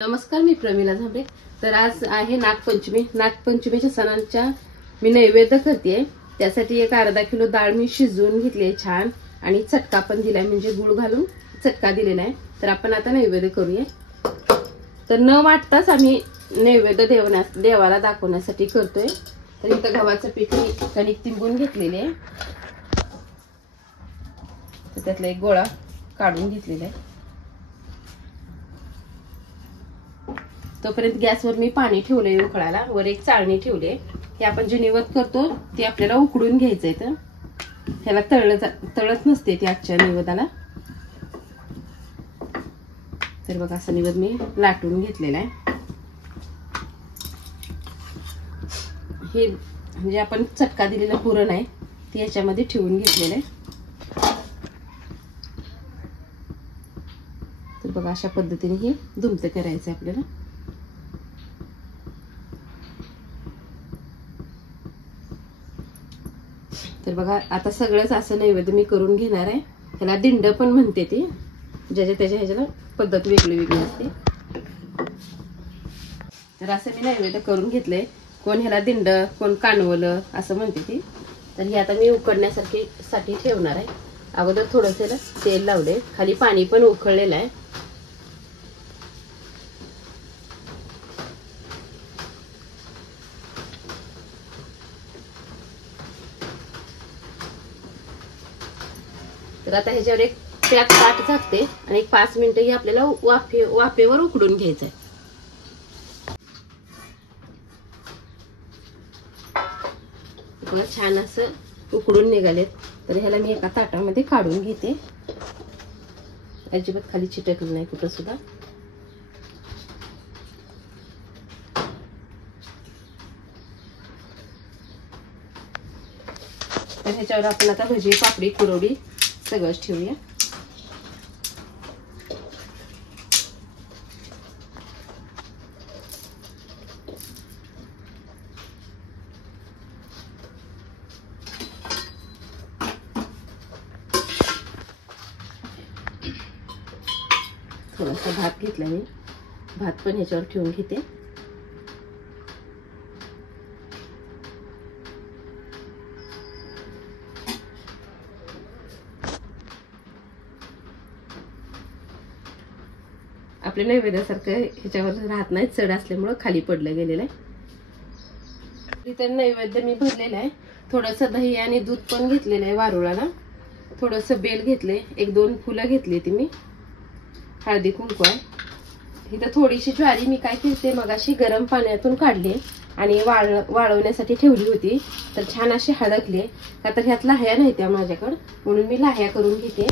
नमस्कार, मी प्रमिला झांबरे। तर आज आहे नागपंचमी। नागपंचमीच्या सणांच्या मी नैवेद्य करते। त्यासाठी एक अर्धा किलो डाळ मी शिजवून घेतली छान आणि चटका पण दिलाय, म्हणजे गुळ घालून चटका दिलेला आहे। तर आपण आता नैवेद्य करूया। तर न वाटताच आम्ही नैवेद्य देवाला दाखवण्यासाठी करतोय। तर इथं गव्हाचं पीठ कणिक तिंबून घेतलेले आहे। तर त्यातला एक गोळा काढून घेतलेला आहे। तोपर्यंत गॅसवर मी पाणी ठेवले उकळायला। वर एक चाळणी ठेवली। हे आपण जे नैवेद्य करतो ते आपल्याला उकडून घ्यायचंय। तर ह्याला तळत नसते ते आजच्या नैवेद्याला। तर बघा असं नैवेद्य मी लाटून घेतलेला आहे। हे म्हणजे आपण चटका दिलेला पुरण आहे ते याच्यामध्ये ठेवून घेतलेलं आहे। तर बघा अशा पद्धतीने हे दुमते करायचं आपल्याला। तर बघा आता सगळंच असं नैवेद्य मी करून घेणार आहे। ह्याला दिंड पण म्हणते ती, ज्याच्या त्याच्या ह्याच्याला पद्धत वेगळी वेगळी असते। तर असं मी नैवेद्य करून घेतलंय। कोण ह्याला दिंड, कोण कानवलं असं म्हणते ती। तर हे आता मी उकडण्यासाठी ठेवणार आहे। अगोदर थोडंसं तेल लावले, खाली पाणी पण उकळलेलं आहे। तर आता ह्याच्यावर एक ताट झाकते आणि 5 मिनिटं ही आपल्याला वाफेवर उकडून घ्यायचं आहे। बघा छान असं उकडून निघालेत। तर ह्याला मी एका ताटामध्ये काढून घेते। अजिबात खाली चिटकलं नाही कुठं सुद्धा। तर ह्याच्यावर आपण आता भजी, पापडी, कुरवडी सगळंच ठेवूया। थोडासा भात घेतला मी, भात पण ह्याच्यावर ठेवून घेते। आपल्या नैवेद्यासारखं ह्याच्यावर राहत नाही, चढ असल्यामुळे खाली पडलं गेलेलं आहे। इथे नैवेद्य मी भरलेला आहे। थोडंसं दही आणि दूध पण घेतलेलं आहे वारुळाला। थोडंसं बेल घेतले, 1-2 फुलं घेतली ती मी, हळदी कुंकू आहे। इथं थोडीशी ज्वारी मी काय केली, मगाशी गरम पाण्यातून काढली आणि वाळवण्यासाठी ठेवली होती। तर छान अशी हळकली, का तर ह्यात लाह्या नाही त्या माझ्याकडे, म्हणून मी लाह्या करून घेते।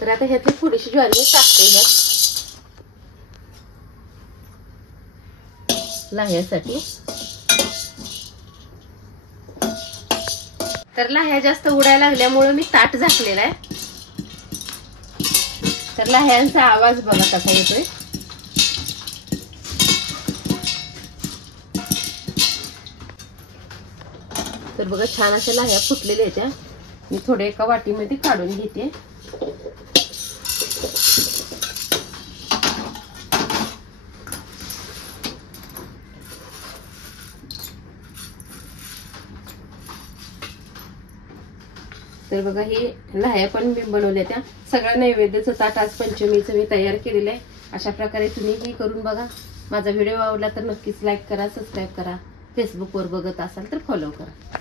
तर आता ह्यातली थोडीशी ज्वारी टाकते लाह्यासाठी। तर लाह्या जास्त उडायला लागल्यामुळे मी ताट झाकलेला आहे। तर लाह्यांचा आवाज बघा कसा येतोय। तर बघा छान अशा लाह्या फुटलेल्या आहेत त्या। मी थोडे एका वाटीमध्ये काढून घेते। तर बघा हे लाह्या पण मी बनवल्या त्या। सगळ्या नैवेद्याचं ताट आज पंचमीचं मी तयार केलेलं आहे। अशा प्रकारे तुम्ही हे करून बघा। माझा व्हिडिओ आवडला तर नक्कीच लाईक करा, सबस्क्राईब करा। फेसबुकवर बघत असाल तर फॉलो करा।